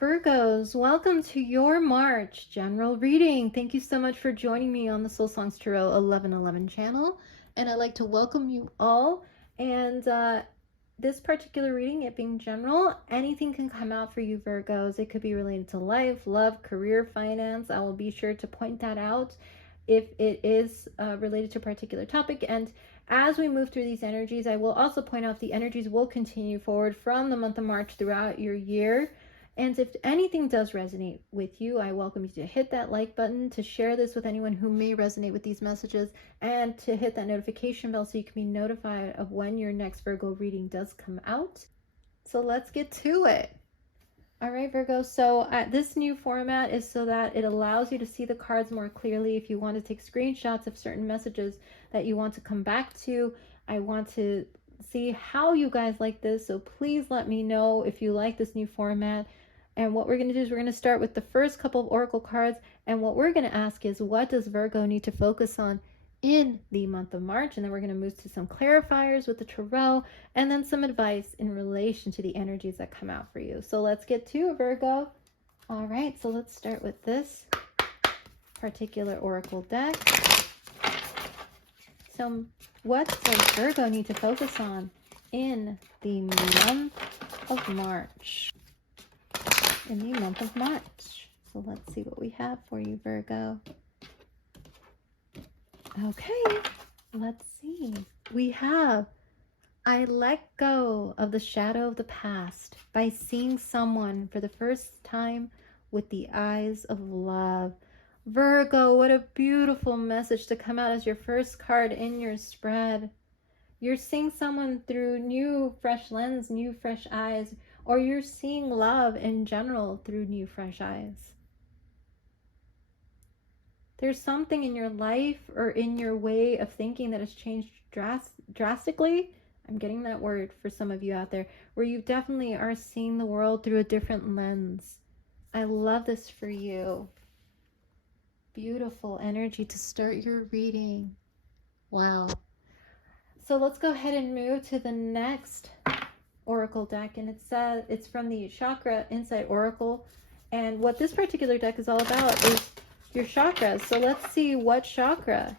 Virgos, welcome to your March general reading. Thank you so much for joining me on the Soul Songs Tarot 1111 channel. And I'd like to welcome you all. And this particular reading, it being general, anything can come out for you, Virgos. It could be related to life, love, career, finance. I will be sure to point that out if it is related to a particular topic. And as we move through these energies, I will also point out the energies will continue forward from the month of March throughout your year. And if anything does resonate with you, I welcome you to hit that like button, to share this with anyone who may resonate with these messages, and to hit that notification bell so you can be notified of when your next Virgo reading does come out. So let's get to it. All right, Virgo, so this new format is so that it allows you to see the cards more clearly. If you want to take screenshots of certain messages that you want to come back to, I want to see how you guys like this. So please let me know if you like this new format. And what we're going to do is we're going to start with the first couple of oracle cards. And what we're going to ask is, what does Virgo need to focus on in the month of March? And then we're going to move to some clarifiers with the tarot, and then some advice in relation to the energies that come out for you. So let's get to it, Virgo. All right, so let's start with this particular oracle deck. So what does Virgo need to focus on in the month of March? In the month of March. So let's see what we have for you, Virgo. Okay, let's see. We have, I let go of the shadow of the past by seeing someone for the first time with the eyes of love. Virgo, what a beautiful message to come out as your first card in your spread. You're seeing someone through new, fresh lens, new, fresh eyes, or you're seeing love in general through new, fresh eyes. There's something in your life or in your way of thinking that has changed drastically. I'm getting that word for some of you out there, where you definitely are seeing the world through a different lens. I love this for you. Beautiful energy to start your reading. Wow. So let's go ahead and move to the next oracle deck, and it says it's from the Chakra Insight Oracle. And what this particular deck is all about is your chakras. So let's see what chakra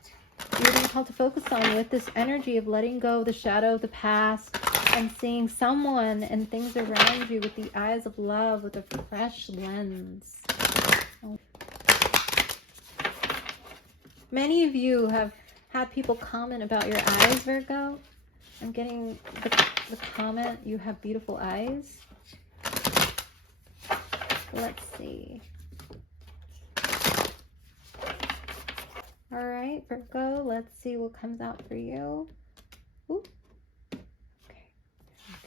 you're being called to focus on with this energy of letting go of the shadow of the past and seeing someone and things around you with the eyes of love, with a fresh lens. Many of you have had people comment about your eyes, Virgo. I'm getting the comment, you have beautiful eyes. Let's see. All right, Virgo, let's see what comes out for you. Ooh. Okay,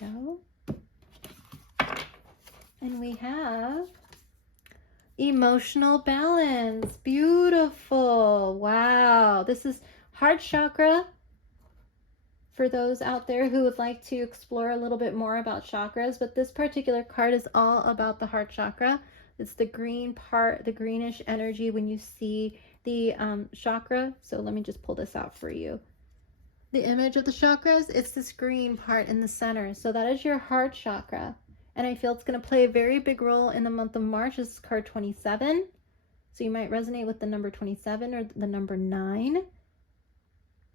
there we go. And we have emotional balance. Beautiful. Wow. This is heart chakra. For those out there who would like to explore a little bit more about chakras, but this particular card is all about the heart chakra. It's the green part, the greenish energy when you see the chakra. So let me just pull this out for you. The image of the chakras, it's this green part in the center. So that is your heart chakra. And I feel it's going to play a very big role in the month of March. This is card 27. So you might resonate with the number 27 or the number 9.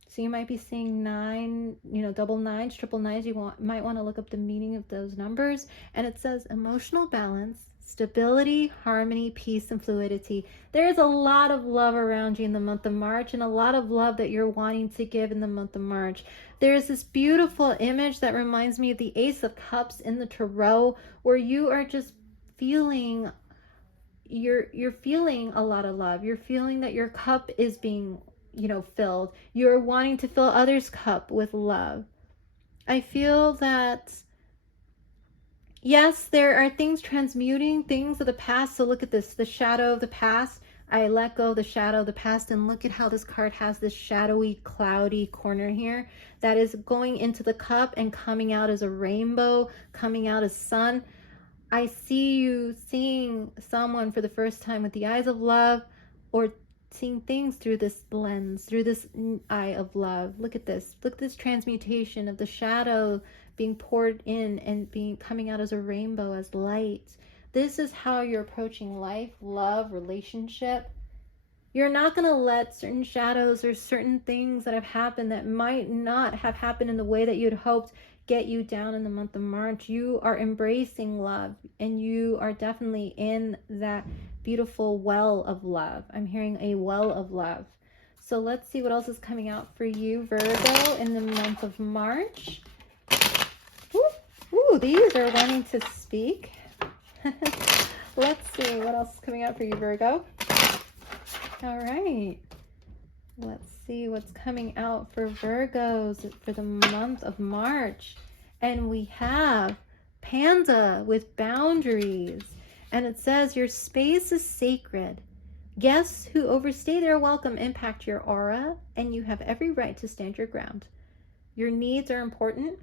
So you might be seeing 9, double nines, triple nines. You might want to look up the meaning of those numbers. And it says emotional balance, stability, harmony, peace, and fluidity. There's a lot of love around you in the month of March, and a lot of love that you're wanting to give in the month of March. There's this beautiful image that reminds me of the Ace of Cups in the Tarot, where you are just feeling, you're feeling a lot of love. You're feeling that your cup is being filled. You're wanting to fill others' cup with love. I feel that, yes, there are things transmuting, things of the past. So look at this, the shadow of the past. I let go of the shadow of the past, and look at how this card has this shadowy, cloudy corner here that is going into the cup and coming out as a rainbow, coming out as sun. I see you seeing someone for the first time with the eyes of love, or seeing things through this lens, through this eye of love. Look at this. Look at this transmutation of the shadow being poured in and coming out as a rainbow, as light. This is how you're approaching life, love, relationship. You're not going to let certain shadows or certain things that have happened that might not have happened in the way that you'd hoped get you down in the month of March. You are embracing love, and you are definitely in that beautiful well of love. I'm hearing a well of love. So let's see what else is coming out for you, Virgo, in the month of March. Ooh, these are wanting to speak. Let's see what else is coming out for you, Virgo. All right. Let's see what's coming out for Virgos for the month of March. And we have Panda with boundaries. And it says, your space is sacred. Guests who overstay their welcome impact your aura, and you have every right to stand your ground. Your needs are important.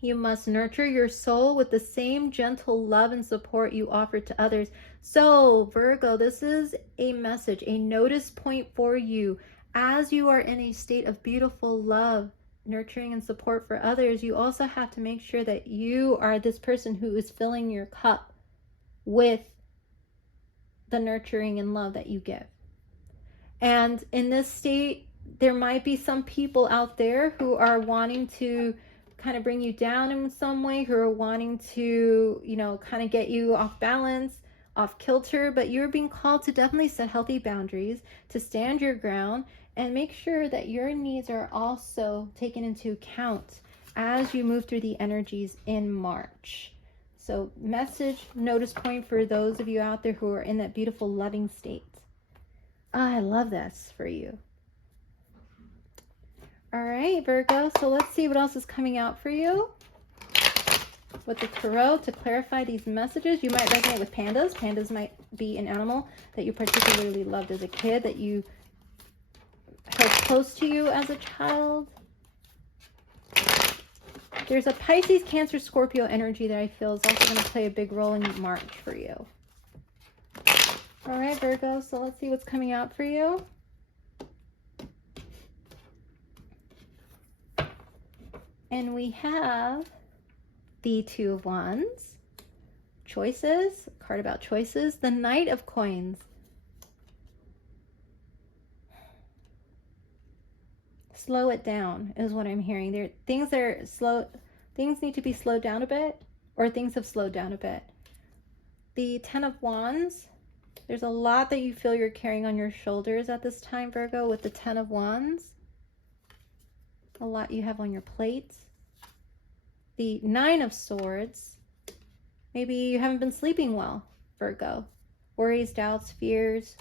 You must nurture your soul with the same gentle love and support you offer to others. So, Virgo, this is a message, a notice point for you. As you are in a state of beautiful love, nurturing and support for others, you also have to make sure that you are this person who is filling your cup with the nurturing and love that you give. And in this state, there might be some people out there who are wanting to kind of bring you down in some way, who are wanting to, kind of get you off balance, off kilter, but you're being called to definitely set healthy boundaries, to stand your ground, and make sure that your needs are also taken into account as you move through the energies in March. So message, notice point for those of you out there who are in that beautiful loving state. I love this for you. All right, Virgo, so let's see what else is coming out for you with the tarot to clarify these messages. You might resonate with pandas. Pandas might be an animal that you particularly loved as a kid, that you held close to you as a child. There's a Pisces, Cancer, Scorpio energy that I feel is also going to play a big role in March for you. All right, Virgo, so let's see what's coming out for you. And we have the Two of Wands, choices, a card about choices, the Knight of Coins. Slow it down is what I'm hearing. Things need to be slowed down a bit, or things have slowed down a bit. The Ten of Wands, there's a lot that you feel you're carrying on your shoulders at this time, Virgo, with the Ten of Wands. A lot you have on your plate. The Nine of Swords, maybe you haven't been sleeping well, Virgo. Worries, doubts, fears,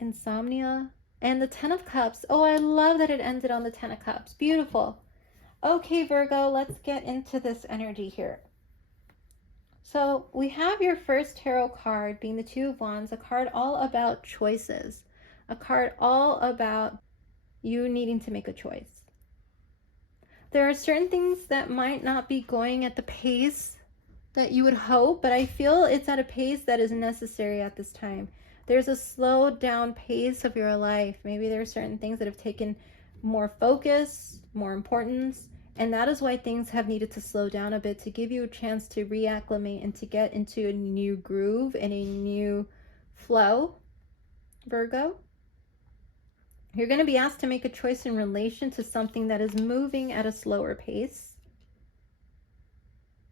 insomnia. And the Ten of Cups. Oh, I love that it ended on the Ten of Cups. Beautiful. Okay, Virgo, let's get into this energy here. So we have your first tarot card being the Two of Wands, a card all about choices, a card all about you needing to make a choice. There are certain things that might not be going at the pace that you would hope, but I feel it's at a pace that is necessary at this time. There's a slowed down pace of your life. Maybe there are certain things that have taken more focus, more importance, and that is why things have needed to slow down a bit, to give you a chance to reacclimate and to get into a new groove and a new flow, Virgo. You're going to be asked to make a choice in relation to something that is moving at a slower pace.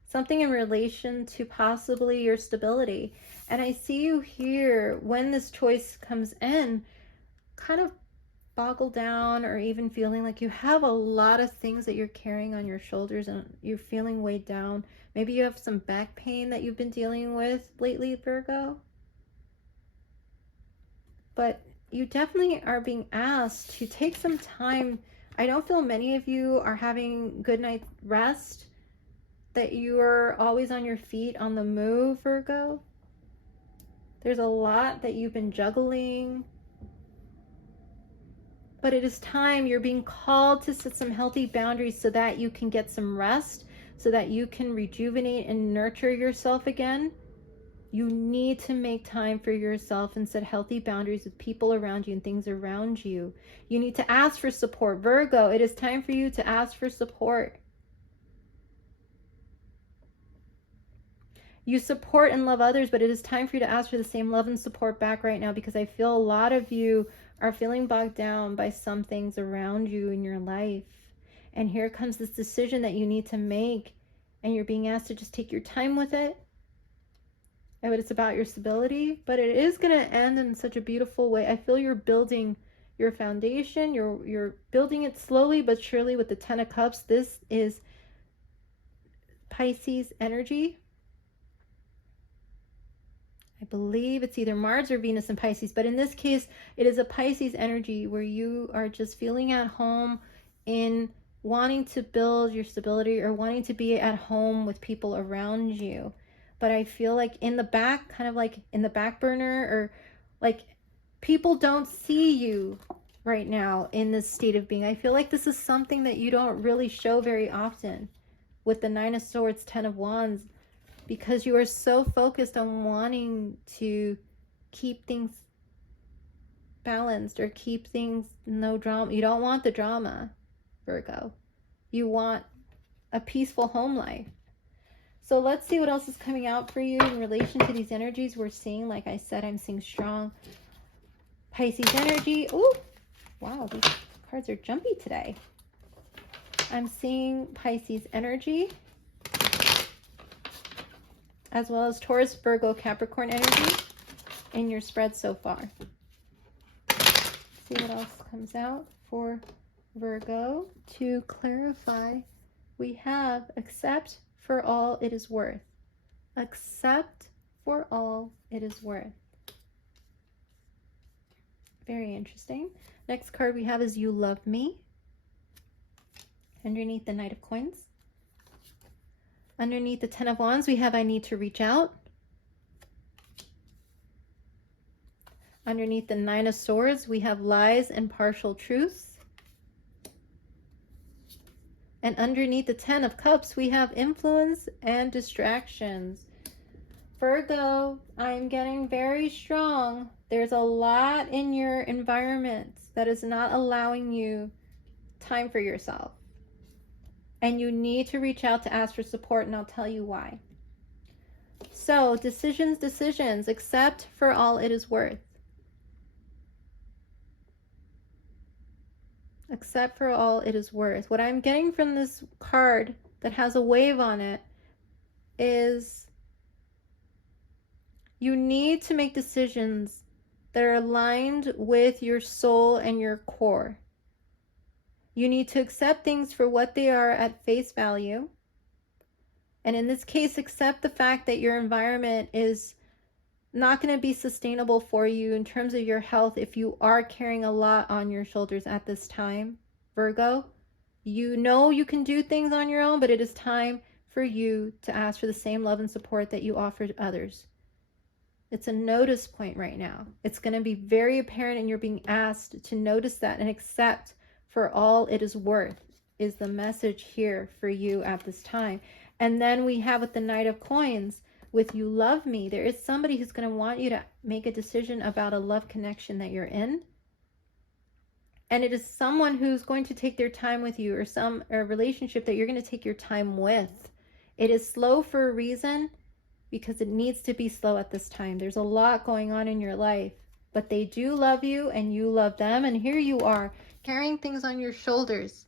Something in relation to possibly your stability. And I see you here, when this choice comes in, kind of boggled down, or even feeling like you have a lot of things that you're carrying on your shoulders and you're feeling weighed down. Maybe you have some back pain that you've been dealing with lately, Virgo. But you definitely are being asked to take some time. I don't feel many of you are having good night rest, that you are always on your feet, on the move, Virgo. There's a lot that you've been juggling. But it is time. You're being called to set some healthy boundaries so that you can get some rest, so that you can rejuvenate and nurture yourself again. You need to make time for yourself and set healthy boundaries with people around you and things around you. You need to ask for support. Virgo, it is time for you to ask for support. You support and love others, but it is time for you to ask for the same love and support back right now, because I feel a lot of you are feeling bogged down by some things around you in your life. And here comes this decision that you need to make, and you're being asked to just take your time with it. And it's about your stability, but it is going to end in such a beautiful way. I feel you're building your foundation. You're building it slowly but surely with the 10 of Cups. This is Pisces energy. I believe it's either Mars or Venus in Pisces, but in this case, it is a Pisces energy where you are just feeling at home in wanting to build your stability or wanting to be at home with people around you. But I feel like in the back, kind of like in the back burner, or like people don't see you right now in this state of being. I feel like this is something that you don't really show very often with the 9 of Swords, 10 of Wands, because you are so focused on wanting to keep things balanced or keep things no drama. You don't want the drama, Virgo. You want a peaceful home life. So let's see what else is coming out for you in relation to these energies we're seeing. Like I said, I'm seeing strong Pisces energy. Oh, wow, these cards are jumpy today. I'm seeing Pisces energy, as well as Taurus, Virgo, Capricorn energy in your spread so far. See what else comes out for Virgo. To clarify, we have accept for all it is worth. Accept for all it is worth. Very interesting. Next card we have is You Love Me. Underneath the Knight of Coins. Underneath the 10 of Wands, we have I Need to Reach Out. Underneath the 9 of Swords, we have Lies and Partial Truths. And underneath the 10 of Cups, we have Influence and Distractions. Virgo, I'm getting very strong. There's a lot in your environment that is not allowing you time for yourself. And you need to reach out to ask for support, and I'll tell you why. So, decisions, accept for all it is worth. Accept for all it is worth. What I'm getting from this card that has a wave on it is you need to make decisions that are aligned with your soul and your core. You need to accept things for what they are at face value. And in this case, accept the fact that your environment is not going to be sustainable for you in terms of your health if you are carrying a lot on your shoulders at this time, Virgo. You know you can do things on your own, but it is time for you to ask for the same love and support that you offer to others. It's a notice point right now. It's going to be very apparent, and you're being asked to notice that and accept for all it is worth is the message here for you at this time. And then we have with the Knight of Coins, with You Love Me, there is somebody who's going to want you to make a decision about a love connection that you're in. And it is someone who's going to take their time with you, or a relationship that you're going to take your time with. It is slow for a reason, because it needs to be slow at this time. There's a lot going on in your life, but they do love you and you love them. And here you are carrying things on your shoulders.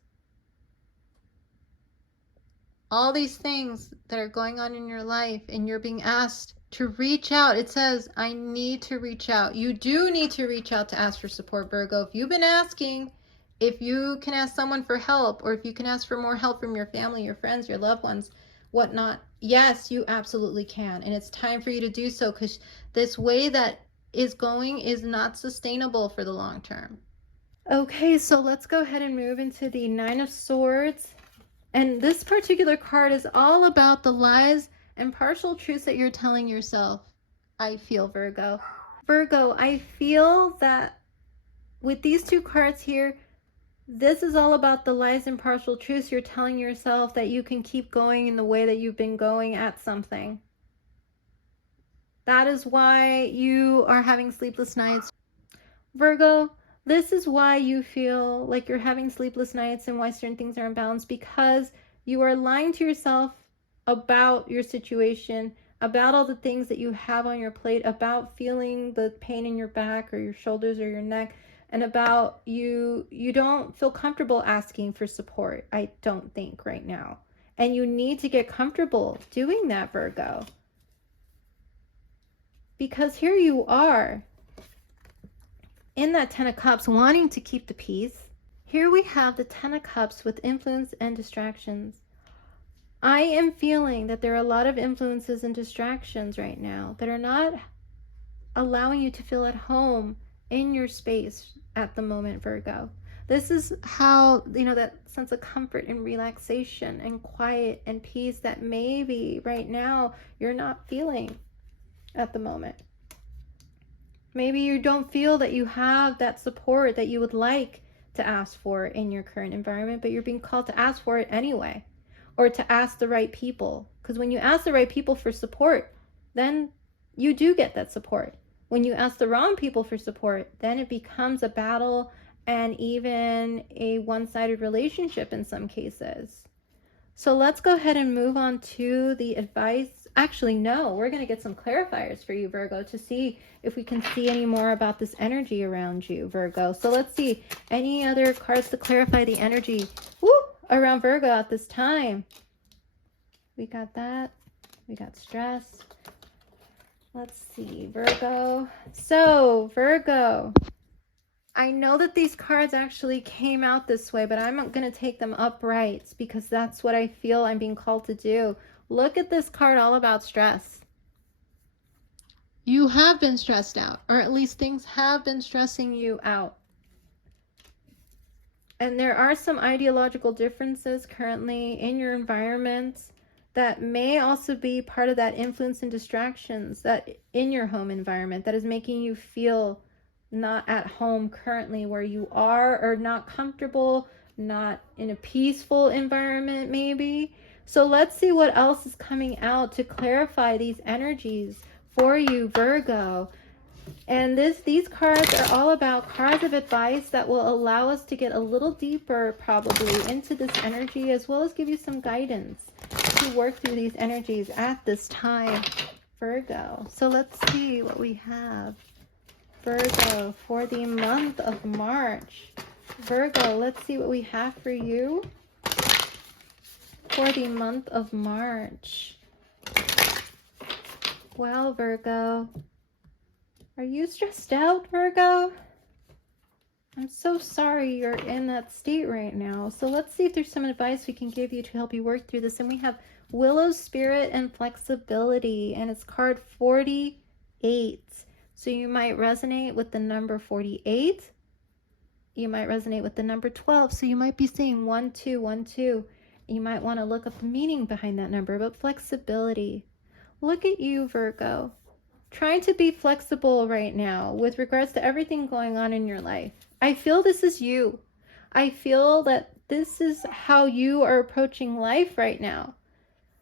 All these things that are going on in your life, and you're being asked to reach out. It says, I need to reach out. You do need to reach out to ask for support, Virgo. If you've been asking, if you can ask someone for help, or if you can ask for more help from your family, your friends, your loved ones, whatnot, yes, you absolutely can. And it's time for you to do so, because this way that is going is not sustainable for the long term. Okay, so let's go ahead and move into the 9 of Swords. And this particular card is all about the lies and partial truths that you're telling yourself, I feel, Virgo. Virgo, I feel that with these two cards here, this is all about the lies and partial truths you're telling yourself that you can keep going in the way that you've been going at something. That is why you are having sleepless nights. Virgo, this is why you feel like you're having sleepless nights and why certain things are imbalanced, because you are lying to yourself about your situation, about all the things that you have on your plate, about feeling the pain in your back or your shoulders or your neck, and about you don't feel comfortable asking for support, I don't think, right now. And you need to get comfortable doing that, Virgo. Because here you are in that Ten of Cups wanting to keep the peace. Here we have the Ten of Cups with influence and distractions. I am feeling that there are a lot of influences and distractions right now that are not allowing you to feel at home in your space at the moment, Virgo. This is how, that sense of comfort and relaxation and quiet and peace that maybe right now you're not feeling at the moment. Maybe you don't feel that you have that support that you would like to ask for in your current environment, but you're being called to ask for it anyway, or to ask the right people. Because when you ask the right people for support, then you do get that support. When you ask the wrong people for support, then it becomes a battle and even a one-sided relationship in some cases. So let's go ahead and move on to the advice. Actually, no, we're going to get some clarifiers for you, Virgo, to see if we can see any more about this energy around you, Virgo. So let's see any other cards to clarify the energy around Virgo at this time. We got that. We got stress. Let's see, Virgo. So, Virgo, I know that these cards actually came out this way, but I'm going to take them upright because that's what I feel I'm being called to do. Look at this card all about stress. You have been stressed out, or at least things have been stressing you out. And there are some ideological differences currently in your environment that may also be part of that influence and distractions that in your home environment that is making you feel not at home currently where you are, or not comfortable, not in a peaceful environment maybe. So let's see what else is coming out to clarify these energies for you, Virgo. And these cards are all about cards of advice that will allow us to get a little deeper probably into this energy, as well as give you some guidance to work through these energies at this time, Virgo. So let's see what we have, Virgo, for the month of March. Virgo, let's see what we have for you for the month of March. Well, Virgo, are you stressed out, Virgo? I'm so sorry you're in that state right now. So let's see if there's some advice we can give you to help you work through this. And we have Willow Spirit and Flexibility, and it's card 48. So you might resonate with the number 48. You might resonate with the number 12. So you might be saying 1, 2, 1, 2. You might want to look up the meaning behind that number, but flexibility. Look at you, Virgo, trying to be flexible right now with regards to everything going on in your life. I feel this is you. I feel that this is how you are approaching life right now.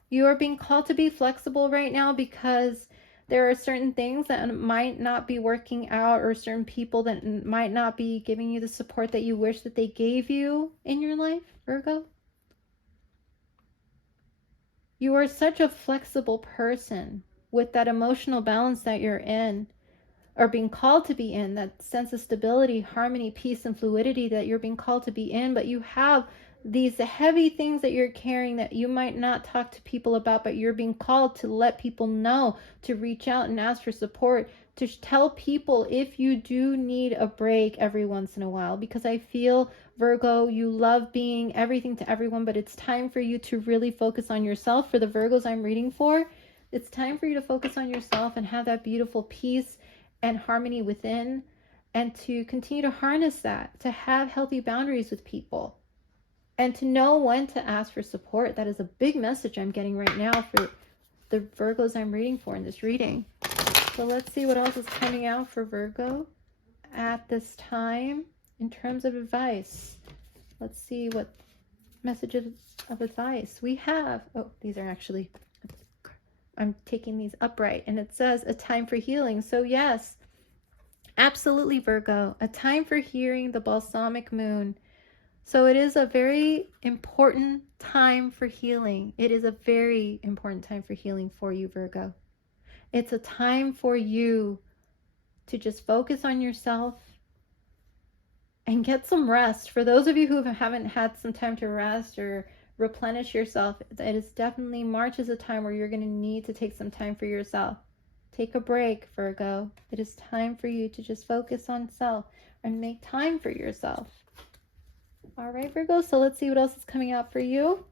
You are being called to be flexible right now because there are certain things that might not be working out, or certain people that might not be giving you the support that you wish that they gave you in your life, Virgo. You are such a flexible person with that emotional balance that you're in, or being called to be in, that sense of stability, harmony, peace, and fluidity that you're being called to be in. But you have these heavy things that you're carrying that you might not talk to people about, but you're being called to let people know, to reach out and ask for support, to tell people if you do need a break every once in a while. Because I feel, Virgo, you love being everything to everyone, but it's time for you to really focus on yourself. For the Virgos I'm reading for, it's time for you to focus on yourself and have that beautiful peace and harmony within, and to continue to harness that, to have healthy boundaries with people, and to know when to ask for support. That is a big message I'm getting right now for the Virgos I'm reading for in this reading. So let's see what else is coming out for Virgo at this time in terms of advice. Let's see what messages of advice we have. Oh, these are actually, I'm taking these upright, and it says a time for healing. So yes, absolutely, Virgo, a time for hearing the balsamic moon. So it is a very important time for healing. It is a very important time for healing for you, Virgo. It's a time for you to just focus on yourself and get some rest. For those of you who haven't had some time to rest or replenish yourself, it is definitely, March is a time where you're going to need to take some time for yourself. Take a break, Virgo. It is time for you to just focus on self and make time for yourself. All right, Virgo, so let's see what else is coming out for you.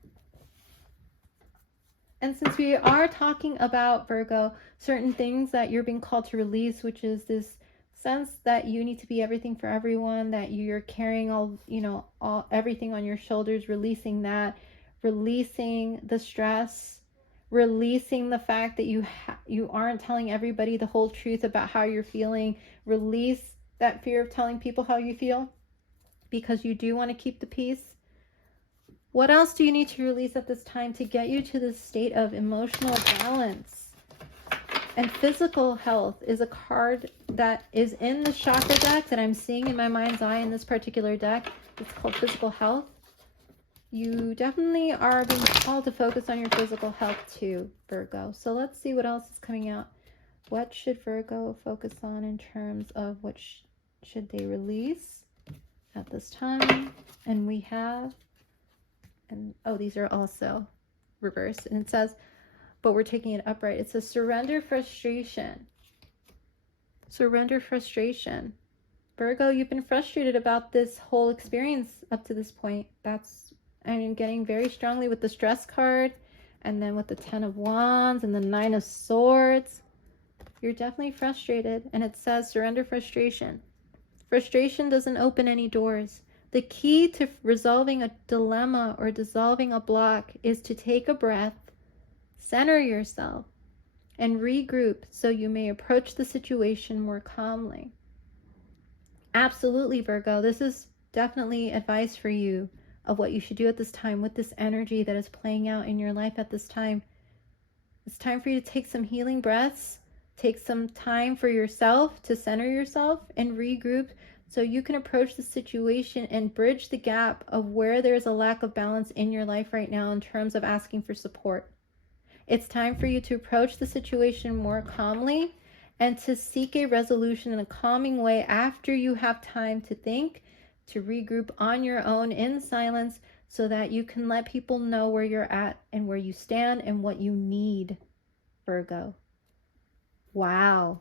And since we are talking about, Virgo, certain things that you're being called to release, which is this sense that you need to be everything for everyone, that you're carrying everything on your shoulders, releasing that, releasing the stress, releasing the fact that you aren't telling everybody the whole truth about how you're feeling. Release that fear of telling people how you feel, because you do want to keep the peace. What else do you need to release at this time to get you to this state of emotional balance? And physical health is a card that is in the chakra deck that I'm seeing in my mind's eye in this particular deck. It's called physical health. You definitely are being called to focus on your physical health too, Virgo. So let's see what else is coming out. What should Virgo focus on in terms of what should they release at this time? And we have, and oh, these are also reversed. And it says, but we're taking it upright. It says surrender frustration. Surrender frustration. Virgo, you've been frustrated about this whole experience up to this point. I'm getting very strongly with the stress card, and then with the 10 of Wands and the 9 of Swords. You're definitely frustrated, and it says surrender frustration. Frustration doesn't open any doors. The key to resolving a dilemma or dissolving a block is to take a breath, center yourself, and regroup so you may approach the situation more calmly. Absolutely, Virgo. This is definitely advice for you of what you should do at this time with this energy that is playing out in your life at this time. It's time for you to take some healing breaths, take some time for yourself to center yourself and regroup so you can approach the situation and bridge the gap of where there's a lack of balance in your life right now in terms of asking for support. It's time for you to approach the situation more calmly and to seek a resolution in a calming way after you have time to think, to regroup on your own in silence so that you can let people know where you're at and where you stand and what you need, Virgo. Wow.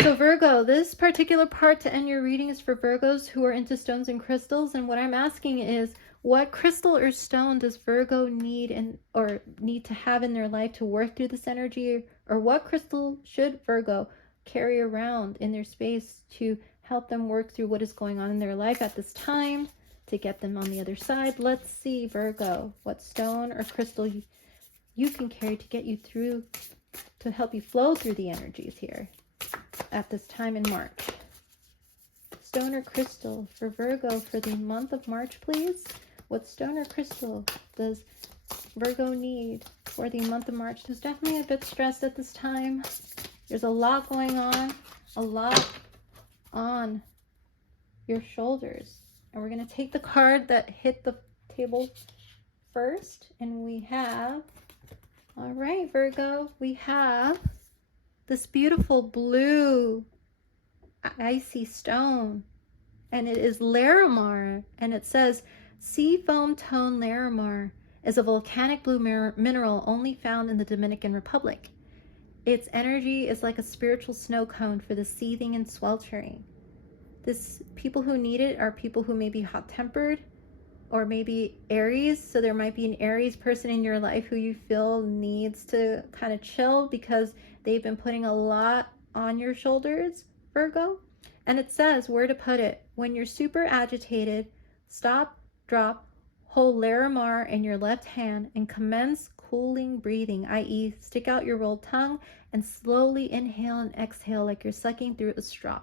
So Virgo, this particular part to end your reading is for Virgos who are into stones and crystals. And what I'm asking is, what crystal or stone does Virgo need to have in their life to work through this energy? Or what crystal should Virgo carry around in their space to help them work through what is going on in their life at this time to get them on the other side? Let's see, Virgo, what stone or crystal you can carry to get you through, to help you flow through the energies here at this time in March. Stone or crystal for Virgo for the month of March, please. What stone or crystal does Virgo need for the month of March? There's definitely a bit stressed at this time. There's a lot going on, a lot on your shoulders. And we're going to take the card that hit the table first. And we have, all right, Virgo, we have this beautiful blue icy stone, and it is Larimar, and it says sea foam tone Larimar is a volcanic blue mineral only found in the Dominican Republic. Its energy is like a spiritual snow cone for the seething and sweltering. People who need it are people who may be hot-tempered or maybe Aries, so there might be an Aries person in your life who you feel needs to kind of chill because they've been putting a lot on your shoulders, Virgo. And it says where to put it. When you're super agitated, stop, drop, hold Larimar in your left hand and commence cooling breathing, i.e. stick out your rolled tongue and slowly inhale and exhale like you're sucking through a straw.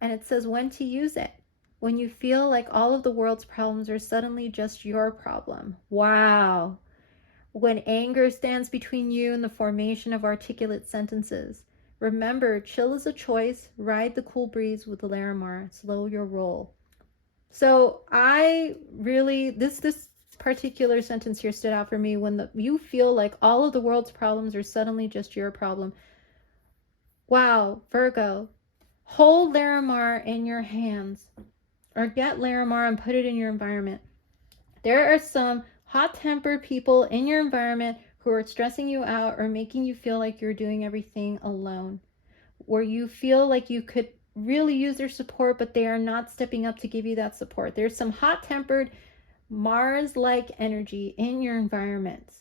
And it says when to use it. When you feel like all of the world's problems are suddenly just your problem. Wow. When anger stands between you and the formation of articulate sentences. Remember, chill is a choice. Ride the cool breeze with the Larimar. Slow your roll. So I really, this particular sentence here stood out for me. When you feel like all of the world's problems are suddenly just your problem. Wow, Virgo, hold Larimar in your hands, or get Larimar and put it in your environment. There are some hot-tempered people in your environment who are stressing you out or making you feel like you're doing everything alone, where you feel like you could really use their support, but they are not stepping up to give you that support. There's some hot-tempered Mars-like energy in your environment,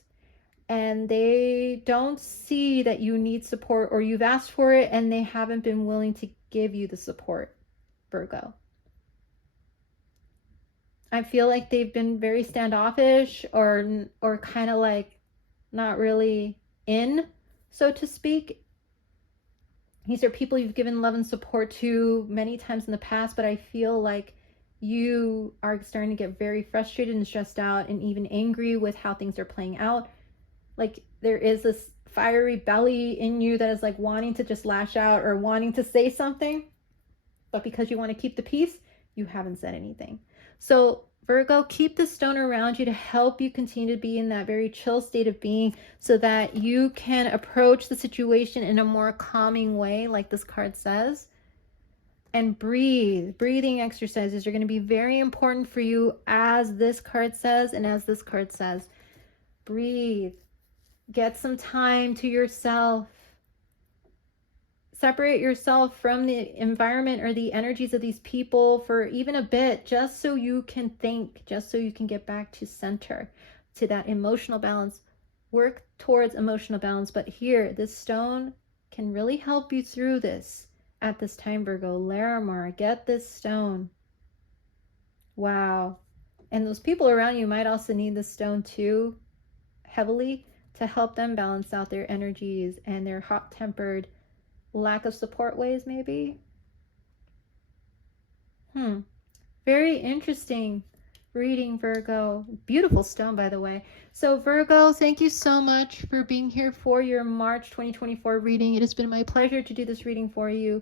and they don't see that you need support, or you've asked for it and they haven't been willing to give you the support, Virgo. I feel like they've been very standoffish, or kind of like not really in, so to speak. These are people you've given love and support to many times in the past, but I feel like you are starting to get very frustrated and stressed out and even angry with how things are playing out. Like there is this fiery belly in you that is like wanting to just lash out or wanting to say something, but because you want to keep the peace, you haven't said anything. So Virgo, keep the stone around you to help you continue to be in that very chill state of being, so that you can approach the situation in a more calming way, like this card says. And breathe. Breathing exercises are going to be very important for you, as this card says, and as this card says. Breathe. Get some time to yourself. Separate yourself from the environment or the energies of these people for even a bit, just so you can think, just so you can get back to center, to that emotional balance. Work towards emotional balance. But here, this stone can really help you through this at this time, Virgo. Larimar, get this stone. Wow. And those people around you might also need this stone too, heavily, to help them balance out their energies and their hot-tempered lack of support ways, maybe. Very interesting reading, Virgo. Beautiful stone, by the way. So Virgo, thank you so much for being here for your March 2024 reading. It has been my pleasure to do this reading for you,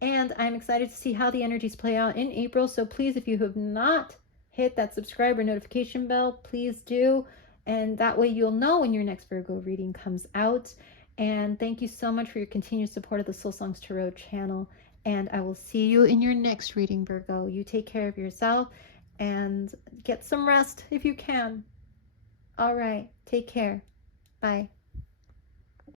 and I'm excited to see how the energies play out in April. So please, if you have not hit that subscribe or notification bell, please do, and that way you'll know when your next Virgo reading comes out. And thank you so much for your continued support of the Soul Songs Tarot channel. And I will see you in your next reading, Virgo. You take care of yourself and get some rest if you can. All right. Take care. Bye.